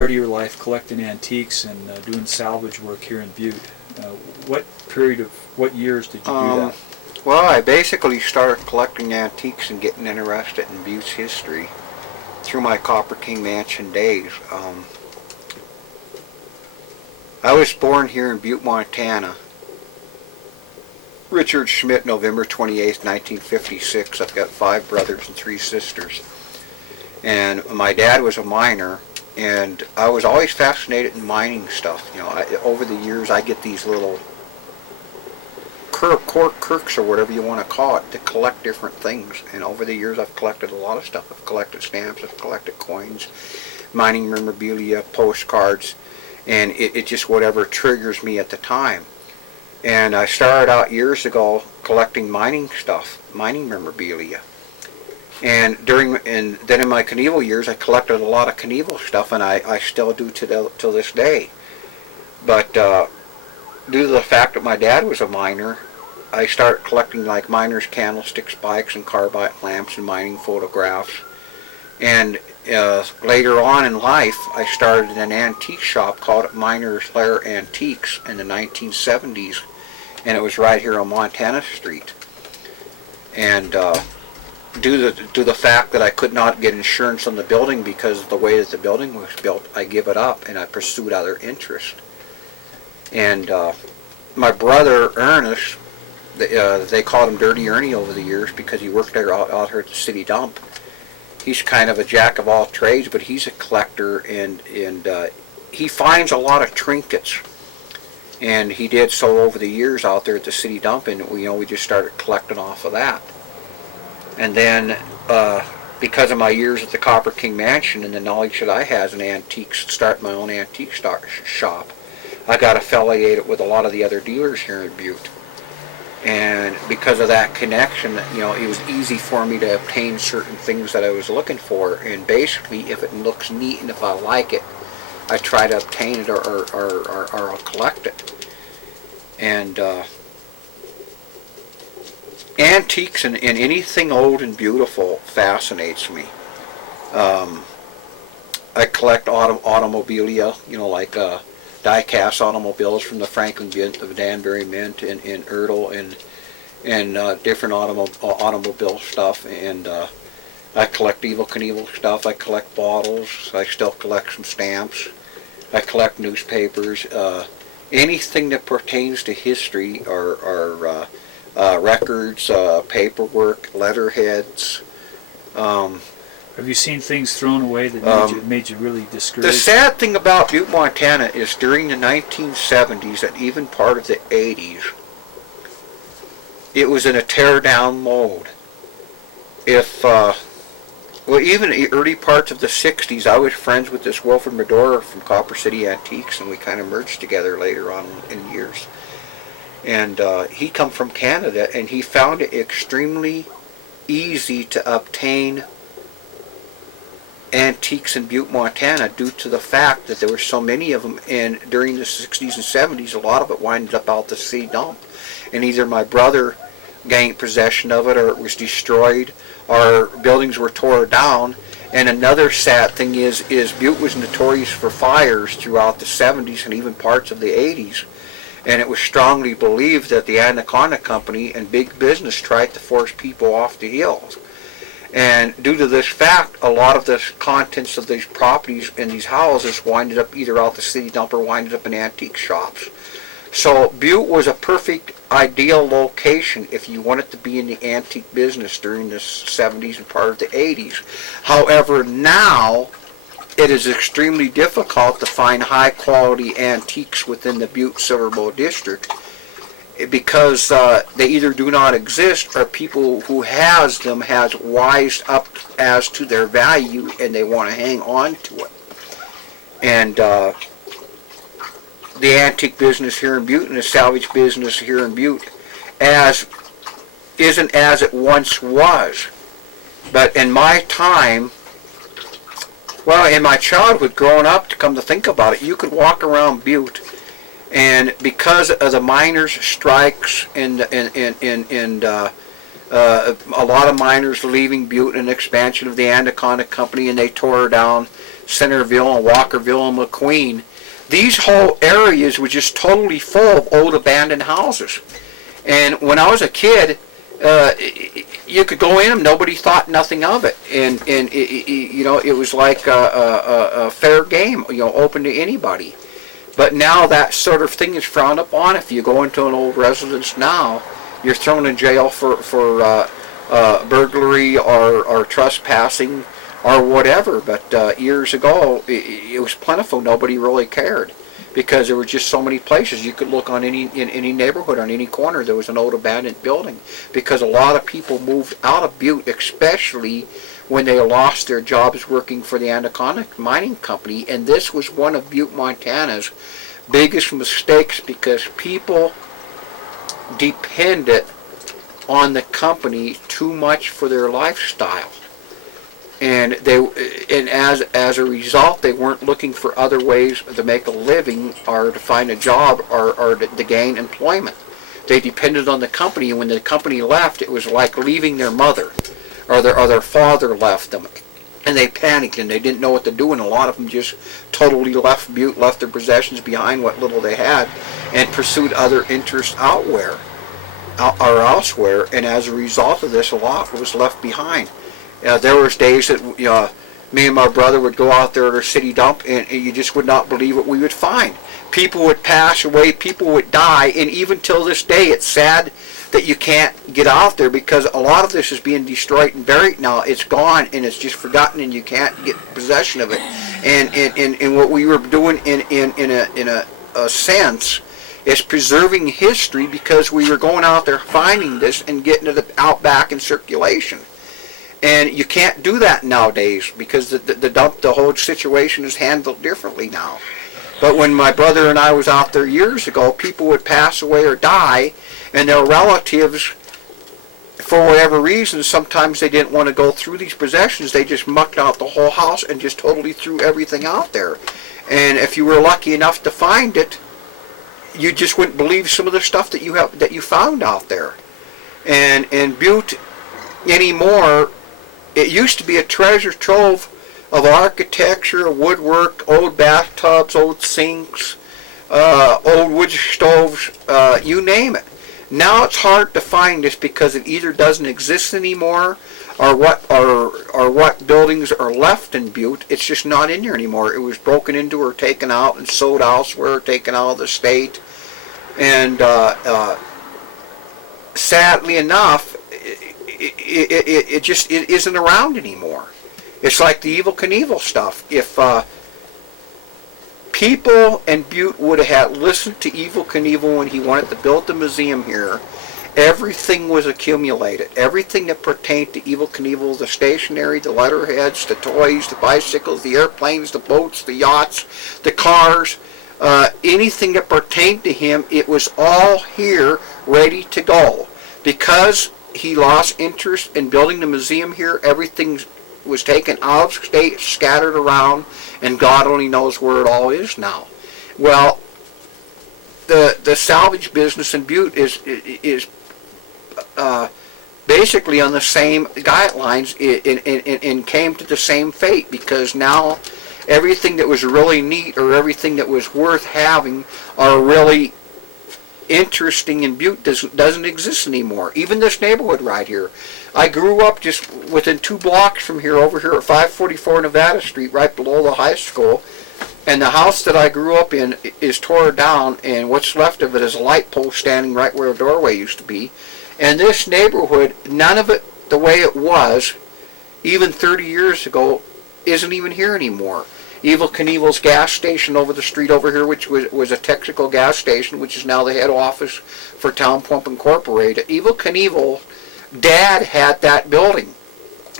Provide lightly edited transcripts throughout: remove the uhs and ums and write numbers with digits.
of your life collecting antiques and doing salvage work here in Butte. What years did you do that? Well, I basically started collecting antiques and getting interested in Butte's history through my Copper King Mansion days. I was born here in Butte, Montana. Richard Schmidt, November 28th, 1956. I've got 5 brothers and 3 sisters. And my dad was a miner, and I was always fascinated in mining stuff. You know, over the years I get these little quirks or whatever you want to call it to collect different things. And over the years I've collected a lot of stuff. I've collected stamps, I've collected coins, mining memorabilia, postcards, and it just whatever triggers me at the time. And I started out years ago collecting mining stuff, mining memorabilia. And then in my Knievel years I collected a lot of Knievel stuff, and I still do till this day. But due to the fact that my dad was a miner, I started collecting like miners' candlesticks, spikes, and carbide lamps, and mining photographs. And later on in life, I started an antique shop called Miners Lair Antiques in the 1970s, and it was right here on Montana Street. And due to the fact that I could not get insurance on the building because of the way that the building was built, I gave it up and I pursued other interests. And my brother Ernest, they called him Dirty Ernie over the years because he worked there out here at the city dump. He's kind of a jack of all trades, but he's a collector, and he finds a lot of trinkets. And he did so over the years out there at the city dump, and we just started collecting off of that. And then because of my years at the Copper King Mansion and the knowledge that I had as an antiques, start my own antique shop, I got affiliated with a lot of the other dealers here in Butte. And because of that connection, it was easy for me to obtain certain things that I was looking for. And basically, if it looks neat and if I like it, I try to obtain it or I'll collect it. And antiques and anything old and beautiful fascinates me. I collect automobilia, like die-cast automobiles from the Franklin Mint, the Danbury Mint, and Ertl, and different automobile stuff. And I collect Evel Knievel stuff. I collect bottles. I still collect some stamps. I collect newspapers. Anything that pertains to history or records, paperwork, letterheads. Have you seen things thrown away that made you really discouraged? The sad thing about Butte, Montana is during the 1970s and even part of the 80s, it was in a tear-down mode. Even the early parts of the 60s, I was friends with this Wilfred Medora from Copper City Antiques, and we kind of merged together later on in years. And he come from Canada, and he found it extremely easy to obtain antiques in Butte, Montana, due to the fact that there were so many of them, and during the 60s and 70s, a lot of it winded up out the city dump. And either my brother gained possession of it, or it was destroyed, or buildings were torn down. And another sad thing is Butte was notorious for fires throughout the 70s and even parts of the 80s. And it was strongly believed that the Anaconda Company and big business tried to force people off the hills. And due to this fact, a lot of the contents of these properties in these houses winded up either out the city dump or winded up in antique shops. So Butte was a perfect, ideal location if you wanted to be in the antique business during the 70s and part of the 80s. However, now it is extremely difficult to find high quality antiques within the Butte Silver Bow district because they either do not exist or people who has them has wised up as to their value and they want to hang on to it. And the antique business here in Butte and the salvage business here in Butte isn't as it once was. But in my time, in my childhood growing up, to come to think about it, you could walk around Butte, and because of the miners' strikes and a lot of miners leaving Butte and expansion of the Anaconda Company, and they tore down Centerville and Walkerville and McQueen, these whole areas were just totally full of old abandoned houses. And when I was a kid, you could go in them, nobody thought nothing of it, and it was like a fair game, open to anybody. But now that sort of thing is frowned upon. If you go into an old residence now, you're thrown in jail for burglary or trespassing or whatever. But years ago, it was plentiful. Nobody really cared, because there were just so many places. You could look in any neighborhood, on any corner, there was an old abandoned building, because a lot of people moved out of Butte, especially when they lost their jobs working for the Anaconda Mining Company. And this was one of Butte, Montana's biggest mistakes, because people depended on the company too much for their lifestyle. And as a result, they weren't looking for other ways to make a living or to find a job or to gain employment. They depended on the company, and when the company left, it was like leaving their mother, or their father left them. And they panicked, and they didn't know what to do, and a lot of them just totally left Butte, left their possessions behind, what little they had, and pursued other interests elsewhere. And as a result of this, a lot was left behind. There was days that me and my brother would go out there at our city dump, and you just would not believe what we would find. People would pass away, people would die, and even till this day, it's sad that you can't get out there, because a lot of this is being destroyed and buried now. It's gone, and it's just forgotten, and you can't get possession of it. And what we were doing in a sense is preserving history, because we were going out there finding this and getting it out back in circulation. And you can't do that nowadays, because the whole situation is handled differently now. But when my brother and I was out there years ago, people would pass away or die, and their relatives, for whatever reason, sometimes they didn't want to go through these possessions. They just mucked out the whole house and just totally threw everything out there. And if you were lucky enough to find it, you just wouldn't believe some of the stuff that you found out there. And Butte anymore, it used to be a treasure trove of architecture, woodwork, old bathtubs, old sinks, old wood stoves, you name it. Now it's hard to find this, because it either doesn't exist anymore, or what buildings are left in Butte. It's just not in here anymore. It was broken into or taken out and sold elsewhere, taken out of the state. And sadly enough, it just isn't around anymore. It's like the Evel Knievel stuff. If people in Butte would have listened to Evel Knievel when he wanted to build the museum here, everything was accumulated. Everything that pertained to Evel Knievel, the stationery, the letterheads, the toys, the bicycles, the airplanes, the boats, the yachts, the cars, anything that pertained to him, it was all here ready to go. Because he lost interest in building the museum here, everything was taken out of state, scattered around, and God only knows where it all is now. Well, the salvage business in Butte is basically on the same guidelines and came to the same fate, because now everything that was really neat or everything that was worth having or really interesting in Butte doesn't exist anymore. Even this neighborhood right here. I grew up just within 2 blocks from here, over here at 544 Nevada Street, right below the high school. And the house that I grew up in is tore down, and what's left of it is a light pole standing right where a doorway used to be. And this neighborhood, none of it the way it was, even 30 years ago, isn't even here anymore. Evel Knievel's gas station over the street over here, which was a Texaco gas station, which is now the head office for Town Pump Incorporated. Evel Knievel, Dad had that building.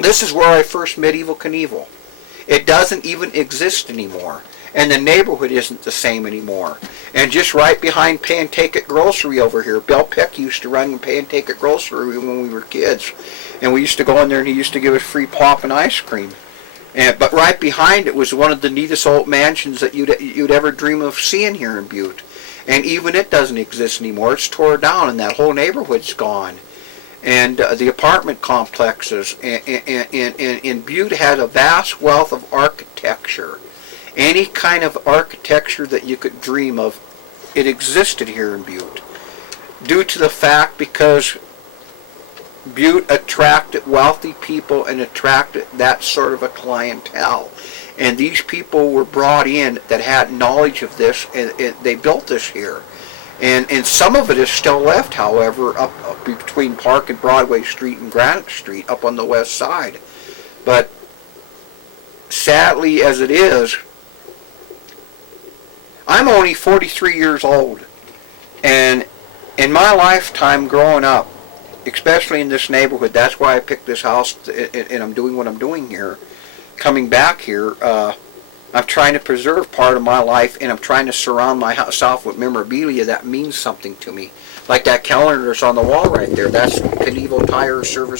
This is where I first met Evel Knievel. It doesn't even exist anymore. And the neighborhood isn't the same anymore. And just right behind Pay and Take It Grocery over here, Bill Peck used to run Pay and Take It Grocery when we were kids. And we used to go in there, and he used to give us free pop and ice cream. But right behind it was one of the neatest old mansions that you'd ever dream of seeing here in Butte. And even it doesn't exist anymore. It's tore down, and that whole neighborhood's gone. and the apartment complexes. And Butte had a vast wealth of architecture. Any kind of architecture that you could dream of, it existed here in Butte. Due to the fact because Butte attracted wealthy people and attracted that sort of a clientele. And these people were brought in that had knowledge of this, and they built this here. And some of it is still left, however, up between Park and Broadway Street and Granite Street, up on the west side. But sadly as it is, I'm only 43 years old. And in my lifetime growing up, especially in this neighborhood, that's why I picked this house and I'm doing what I'm doing here. Coming back here, I'm trying to preserve part of my life, and I'm trying to surround myself with memorabilia that means something to me. Like that calendar that's on the wall right there, that's Knievel Tire Service